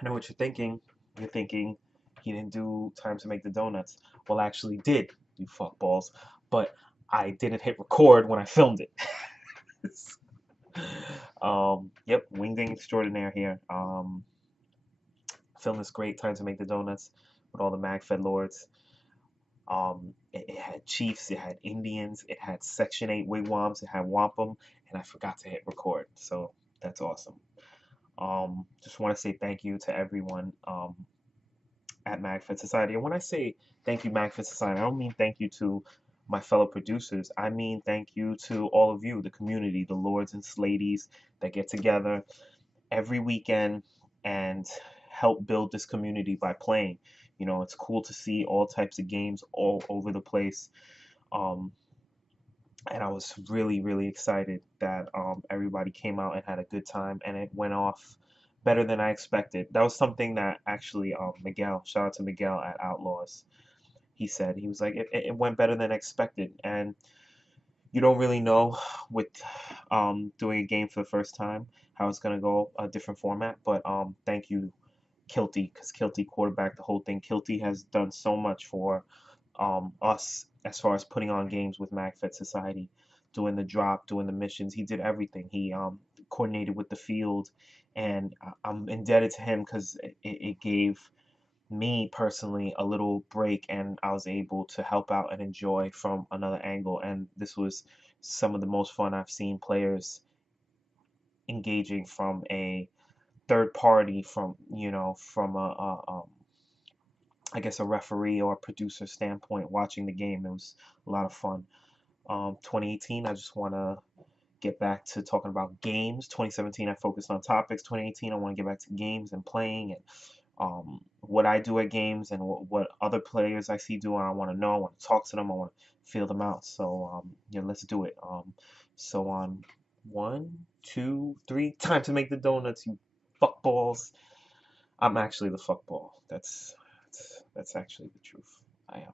I know what you're thinking. You're thinking he didn't do time to make the donuts. Well, I actually did, you fuckballs, but I didn't hit record when I filmed it. Yep, wingding extraordinaire here. Film is great. Time to make the donuts with all the MagFed lords. It had chiefs, it had Indians, it had Section 8 wigwams, it had wampum, and I forgot to hit record. So that's awesome. Just want to say thank you to everyone at MagFed Society. And when I say thank you, MagFed Society, I don't mean thank you to my fellow producers. I mean thank you to all of you, the community, the lords and ladies that get together every weekend and help build this community by playing. You know, it's cool to see all types of games all over the place. Um, and I was really, really excited that everybody came out and had a good time, and it went off better than I expected. That was something that actually Miguel, shout out to Miguel at Outlaws, he said. He was like, it went better than expected, and you don't really know with doing a game for the first time how it's gonna go, a different format. But thank you, Kilty, because Kilty quarterbacked the whole thing. Kilty has done so much for us as far as putting on games with MagFed Society, doing the drop, doing the missions. He did everything. He coordinated with the field, and I'm indebted to him because it gave me personally a little break, and I was able to help out and enjoy from another angle. And this was some of the most fun I've seen players engaging from a third party, from from I guess a referee or a producer standpoint watching the game. It was a lot of fun. 2018, I just want to get back to talking about games. 2017, I focused on topics. 2018, I want to get back to games and playing, and what I do at games, and what other players I see do. I want to know. I want to talk to them. I want to feel them out. So yeah, let's do it. So on one, two, three, time to make the donuts, you fuckballs. I'm actually the fuckball. That's actually the truth. I am.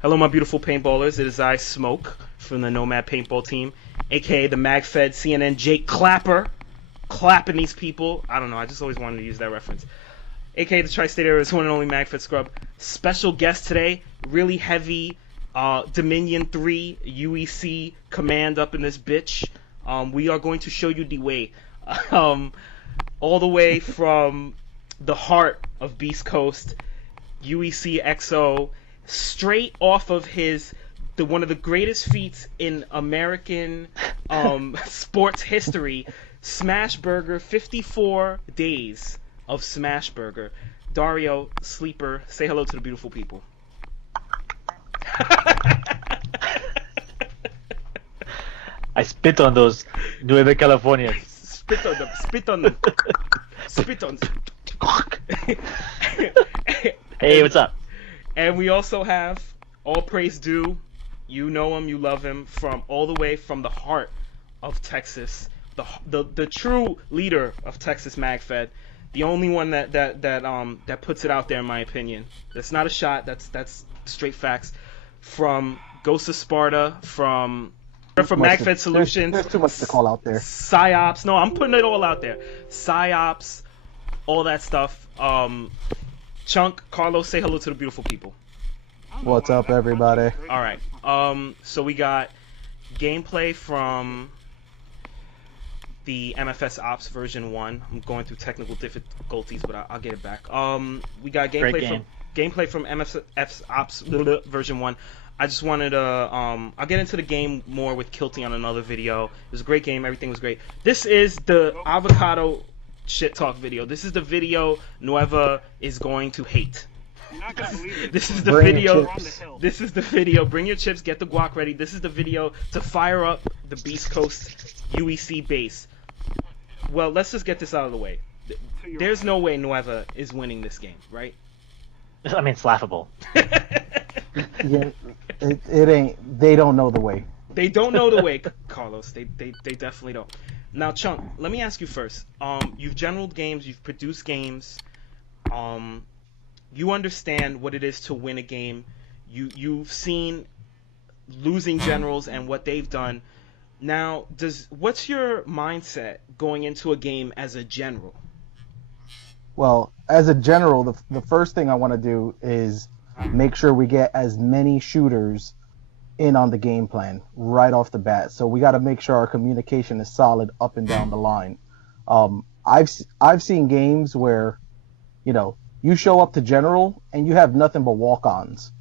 Hello, my beautiful paintballers. It is I, Smoke, from the Nomad paintball team, aka the MagFed CNN Jake Clapper, clapping these people. I don't know. I just always wanted to use that reference. AKA the Tri-State Area's one and only MagFed Scrub. Special guest today, really heavy Dominion 3 UEC command up in this bitch. We are going to show you the way. All the way from the heart of Beast Coast, UEC XO, straight off of one of the greatest feats in American sports history, Smashburger, 54 days of Smashburger. Dario, Sleeper, say hello to the beautiful people. I spit on those Nueva Californians. Spit on them, spit on them, spit on them. Hey, what's up? And we also have, all praise due, you know him, you love him, from all the way from the heart of Texas, the true leader of Texas MagFed, the only one that puts it out there, in my opinion. That's not a shot. That's straight facts. From Ghost of Sparta, from MagFed Solutions. There's too much to call out there. PsyOps. No, I'm putting it all out there. PsyOps, all that stuff. Chunk, Carlos, say hello to the beautiful people. What's up, everybody? All right. So we got gameplay from the MFS OPS version 1. I'm going through technical difficulties, but I'll get it back. We got gameplay from MFS OPS version 1. I just wanted to I'll get into the game more with Kilty on another video. It was a great game. Everything was great. This is the Avocado shit talk video. This is the video Nueva is going to hate. This is the video. This is the video. Bring your chips. Get the guac ready. This is the video to fire up the Beast Coast UEC base. Well, let's just get this out of the way. There's no way Nueva is winning this game, right? I mean, it's laughable. Yeah, it ain't. They don't know the way. They don't know the way, Carlos. They definitely don't. Now, Chunk, let me ask you first. You've generaled games, you've produced games. Um, you understand what it is to win a game. You've seen losing generals and what they've done. Now, what's your mindset going into a game as a general? Well, as a general, the first thing I want to do is make sure we get as many shooters in on the game plan right off the bat. So we got to make sure our communication is solid up and down the line. I've seen games where, you show up to general and you have nothing but walk-ons.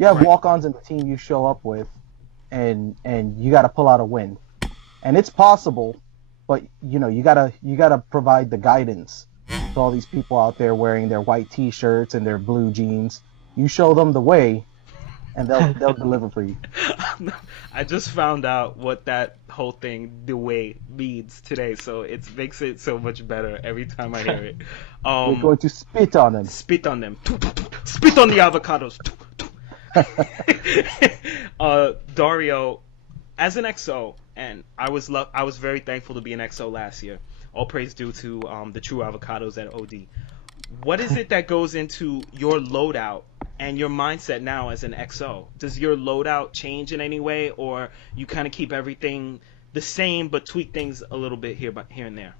You have Right. walk-ons in the team you show up with, and you got to pull out a win. And it's possible, but you gotta provide the guidance to all these people out there wearing their white T-shirts and their blue jeans. You show them the way, and they'll deliver for you. I just found out what that whole thing, the way, means today, so it makes it so much better every time I hear it. We're going to spit on them. Spit on them. Spit on the avocados. Dario, as an XO, and I was very thankful to be an XO last year. All praise due to the true avocados at OD. What is it that goes into your loadout and your mindset now as an XO? Does your loadout change in any way, or you kind of keep everything the same but tweak things a little bit here and there?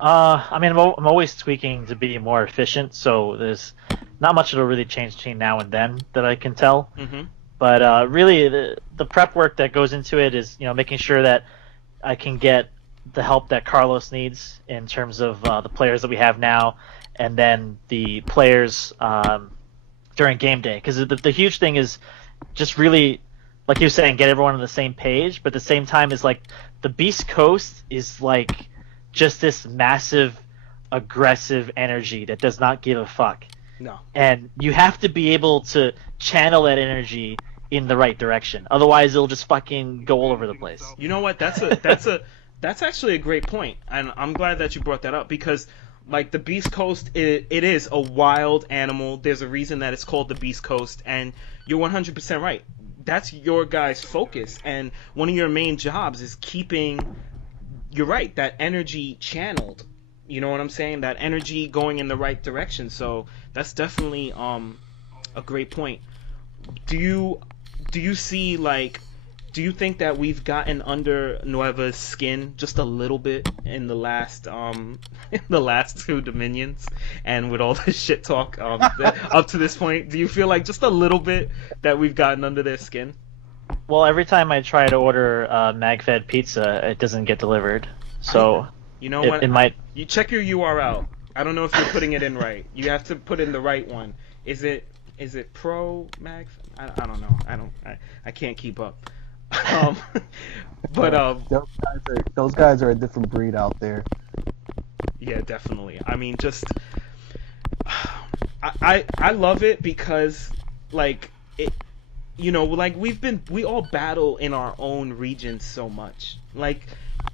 I mean, I'm always tweaking to be more efficient, so there's not much that'll really change between now and then that I can tell. Mm-hmm. But really, the prep work that goes into it is, making sure that I can get the help that Carlos needs in terms of the players that we have now, and then the players during game day. Because the huge thing is just really, like you were saying, get everyone on the same page, but at the same time is like the Beast Coast is like just this massive, aggressive energy that does not give a fuck. No. And you have to be able to channel that energy in the right direction. Otherwise, it'll just fucking go all over the place. You know what? That's actually a great point, and I'm glad that you brought that up, because like the Beast Coast, it is a wild animal. There's a reason that it's called the Beast Coast, and you're 100% right. That's your guys' focus, and one of your main jobs is keeping, you're right, that energy channeled. You know what I'm saying? That energy going in the right direction. So that's definitely a great point. Do you see, like, do you think that we've gotten under Nueva's skin just a little bit in the last two Dominions, and with all the shit talk up to this point? Do you feel like just a little bit that we've gotten under their skin? Well, every time I try to order MagFed pizza, it doesn't get delivered. So you know what? It might. You check your URL. I don't know if you're putting it in right. You have to put in the right one. Is it Pro Mag? I don't know. I can't keep up. Those guys are a different breed out there. Yeah, definitely. I mean, just I love it because, like, it, like we all battle in our own regions so much. Like,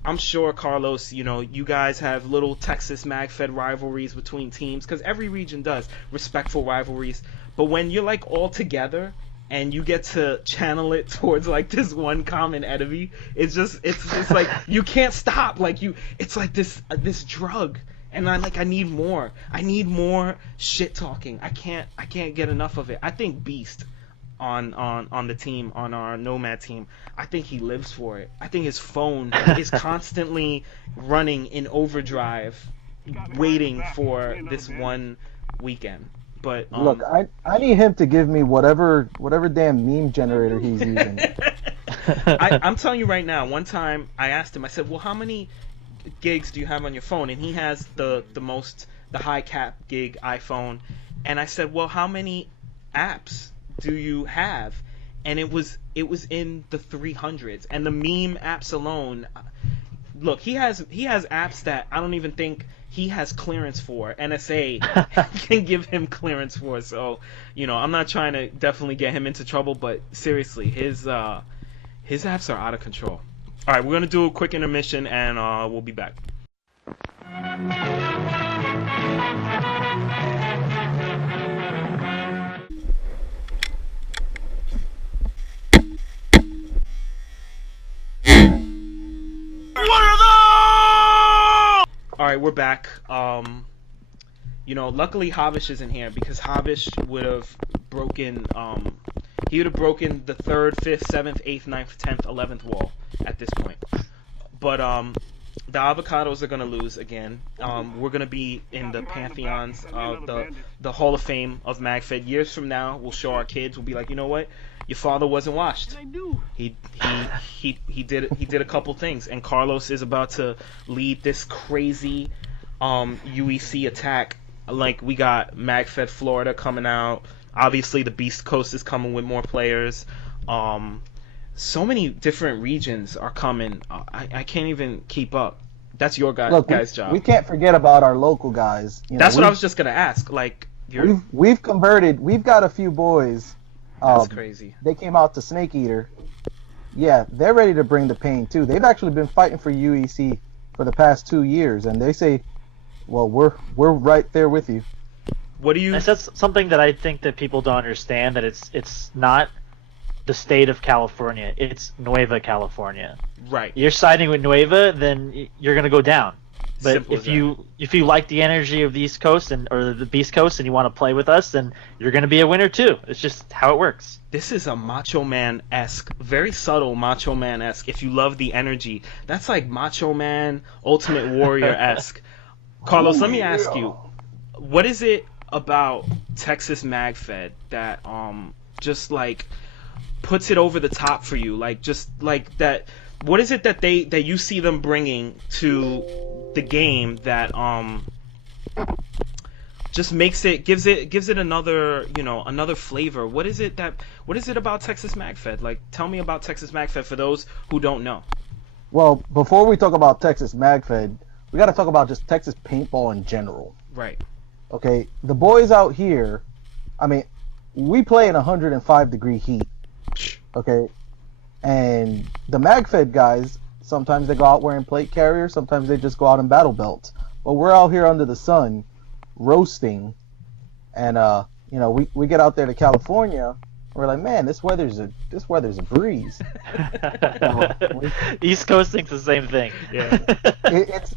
I'm sure, Carlos, you guys have little Texas MagFed rivalries between teams, because every region does, respectful rivalries. But when you're like all together and you get to channel it towards like this one common enemy, it's just like you can't stop. Like it's like this drug, and I need more. I need more shit talking. I can't get enough of it. I think Beast on the team, on our Nomad team, I think he lives for it. I think his phone is constantly running in overdrive, waiting for this one weekend. But look, I need him to give me whatever damn meme generator he's using. I'm telling you right now, one time I asked him, I said, well, how many gigs do you have on your phone? And he has the high cap gig iPhone. And I said, well, how many apps do you have? And it was in the 300s. And the meme apps alone, look, he has apps that I don't even think he has clearance for. NSA can give him clearance for. So, I'm not trying to definitely get him into trouble, but seriously, his apps are out of control. All right, we're gonna do a quick intermission, and we'll be back. right, we're back. Luckily Havish isn't here because Havish would have broken. He would have broken the 3rd, 5th, 7th, 8th, 9th, 10th, 11th wall at this point. But the Avocados are gonna lose again. We're gonna be in the pantheons of the Hall of Fame of MagFed. Years from now, we'll show our kids. We'll be like, you know what? Your father wasn't washed. He did a couple things, and Carlos is about to lead this crazy UEC attack. Like, we got MagFed Florida coming out. Obviously, the Beast Coast is coming with more players. So many different regions are coming. I can't even keep up. That's your guys' job. We can't forget about our local guys. That's what I was just gonna ask. Like, we've converted. We've got a few boys. That's crazy. They came out to Snake Eater. Yeah, they're ready to bring the pain too. They've actually been fighting for UEC for the past 2 years, and they say, "Well, we're right there with you." What do you? That's something that I think that people don't understand. That it's not the state of California. It's Nueva California. Right. You're siding with Nueva, then you're gonna go down. But Simple if you like the energy of the East Coast or the Beast Coast and you want to play with us, then you're gonna be a winner too. It's just how it works. This is a Macho Man-esque, very subtle Macho Man-esque. If you love the energy, that's like Macho Man, Ultimate Warrior-esque. Carlos, let me ask you, what is it about Texas MagFed that just like puts it over the top for you? Like, just like that. What is it that you see them bringing to the game that just gives it another another flavor? What is it about Texas MagFed? Like, tell me about Texas MagFed for those who don't know. Well, before we talk about Texas MagFed, we got to talk about just Texas paintball in general. Right. Okay, the boys out here, I mean, we play in 105-degree heat. Okay, and the MagFed guys, sometimes they go out wearing plate carriers, sometimes they just go out in battle belts. But we're out here under the sun, roasting, and we get out there to California, we're like, man, this weather's a breeze. East Coast thinks the same thing. Yeah.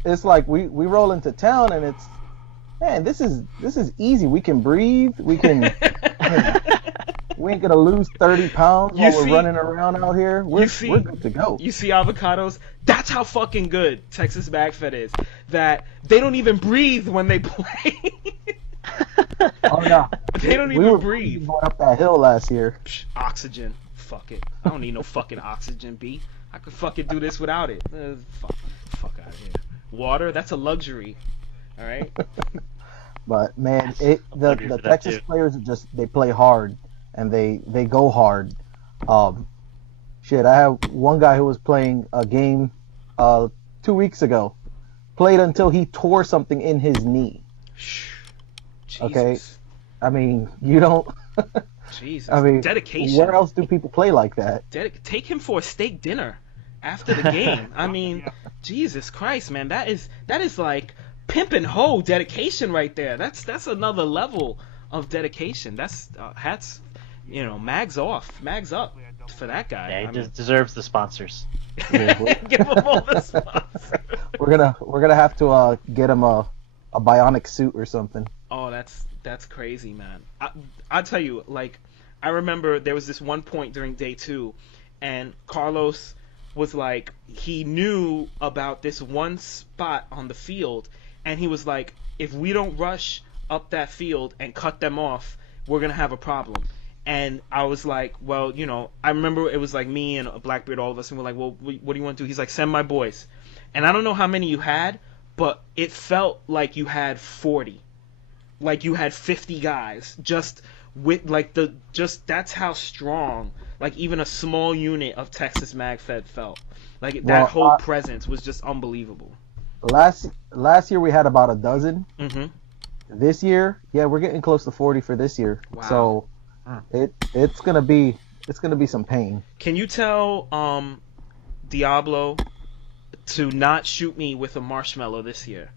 It's like we roll into town and it's, man, this is easy. We can breathe. We ain't gonna lose 30 pounds while we're running around out here. We're good to go. You see Avocados? That's how fucking good Texas MagFed is. That they don't even breathe when they play. Oh no, they don't even breathe. Going up that hill last year. Oxygen. Fuck it. I don't need no fucking oxygen, B. I could fucking do this without it. Fuck out of here. Water? That's a luxury. All right. But man, the Texas players they play hard and they go hard. Shit, I have one guy who was playing a game 2 weeks ago. Played until he tore something in his knee. Jesus. Okay, I mean, you don't. Jesus. I mean, dedication. Where else do people play like that? Take him for a steak dinner after the game. I mean, Jesus Christ, man, that is like pimp and hoe dedication right there. That's another level of dedication. That's hats, mags off, mags up for that guy. Yeah, he deserves the sponsors. Give him all the sponsors. We're gonna have to get him a bionic suit or something. Oh, that's crazy, man. I'll tell you, like, I remember there was this one point during day 2, and Carlos was like, he knew about this one spot on the field, and he was like, if we don't rush up that field and cut them off, we're gonna have a problem. And I was like, well, I remember it was like me and a Blackbeard, all of us, and we're like, well, what do you want to do? He's like, send my boys. And I don't know how many you had, but it felt like you had 40. Like you had 50 guys just with that's how strong, like, even a small unit of Texas MagFed felt. Like, that whole presence was just unbelievable. Last year we had about a dozen. Mm-hmm. This year, yeah, we're getting close to 40 for this year. Wow. So it's gonna be some pain. Can you tell Diablo to not shoot me with a marshmallow this year?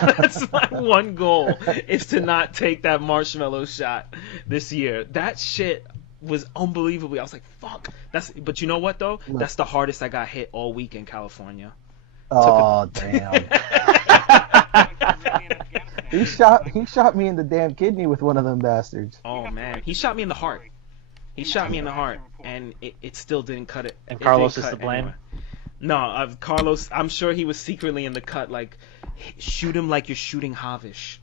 That's my one goal, is to not take that marshmallow shot this year. That shit was unbelievably. I was like, fuck. But you know what though? That's the hardest I got hit all week in California. Oh damn. He shot me in the damn kidney with one of them bastards. Oh man, he shot me in the heart. He shot me in the heart, and it still didn't cut it. And It Carlos didn't is cut to blame? anyway. No, Carlos. I'm sure he was secretly in the cut. Like, shoot him like you're shooting Havish.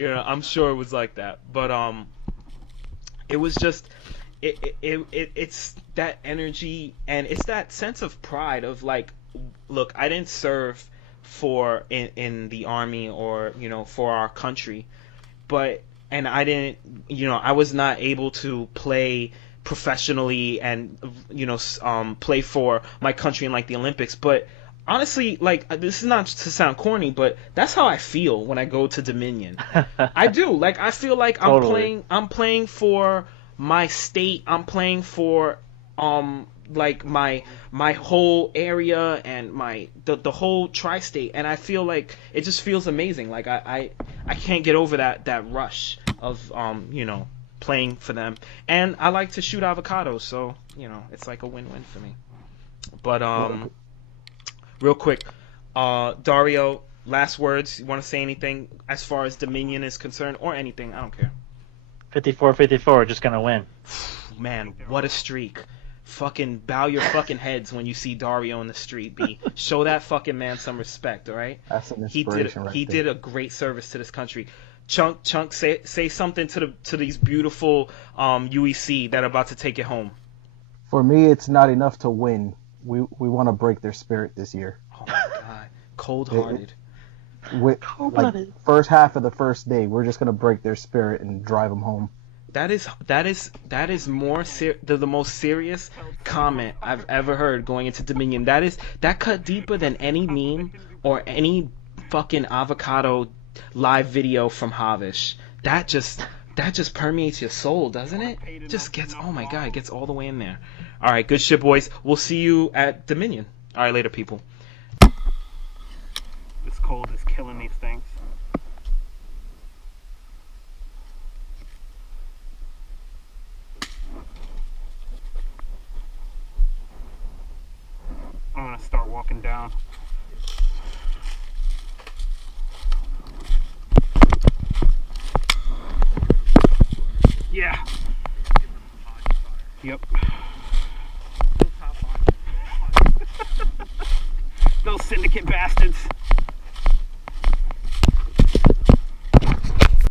I'm sure it was like that. But it was just it's that energy, and it's that sense of pride of like, look, I didn't serve for in the army or for our country, and I didn't, I was not able to play professionally and play for my country in like the Olympics, but honestly, like, this is not to sound corny, but that's how I feel when I go to Dominion. I do. Like, I feel like Totally. I'm playing for my state. I'm playing for like my whole area and the whole tri-state, and I feel like it just feels amazing. Like, I can't get over that rush of playing for them. And I like to shoot avocados, so it's like a win-win for me. But real quick, Dario, last words. You want to say anything as far as Dominion is concerned, or anything? I don't care. 54-54, just gonna win. Man, what a streak! Fucking bow your fucking heads when you see Dario in the street. B, show that fucking man some respect, all right? That's an inspiration He there. did a great service to this country. Chunk, say something to these beautiful UEC that are about to take it home. For me, it's not enough to win. We want to break their spirit this year. Oh my god, cold-hearted. Like, first half of the first day, we're just gonna break their spirit and drive them home. That is more the most serious comment I've ever heard going into Dominion. That cut deeper than any meme or any fucking Avocado live video from Havish. That just permeates your soul, doesn't it? It just gets, oh my god, it gets all the way in there. All right, good shit, boys. We'll see you at Dominion. All right, later, people. This cold is killing these things. I'm gonna start walking down. Yeah. Yep. Those Syndicate bastards.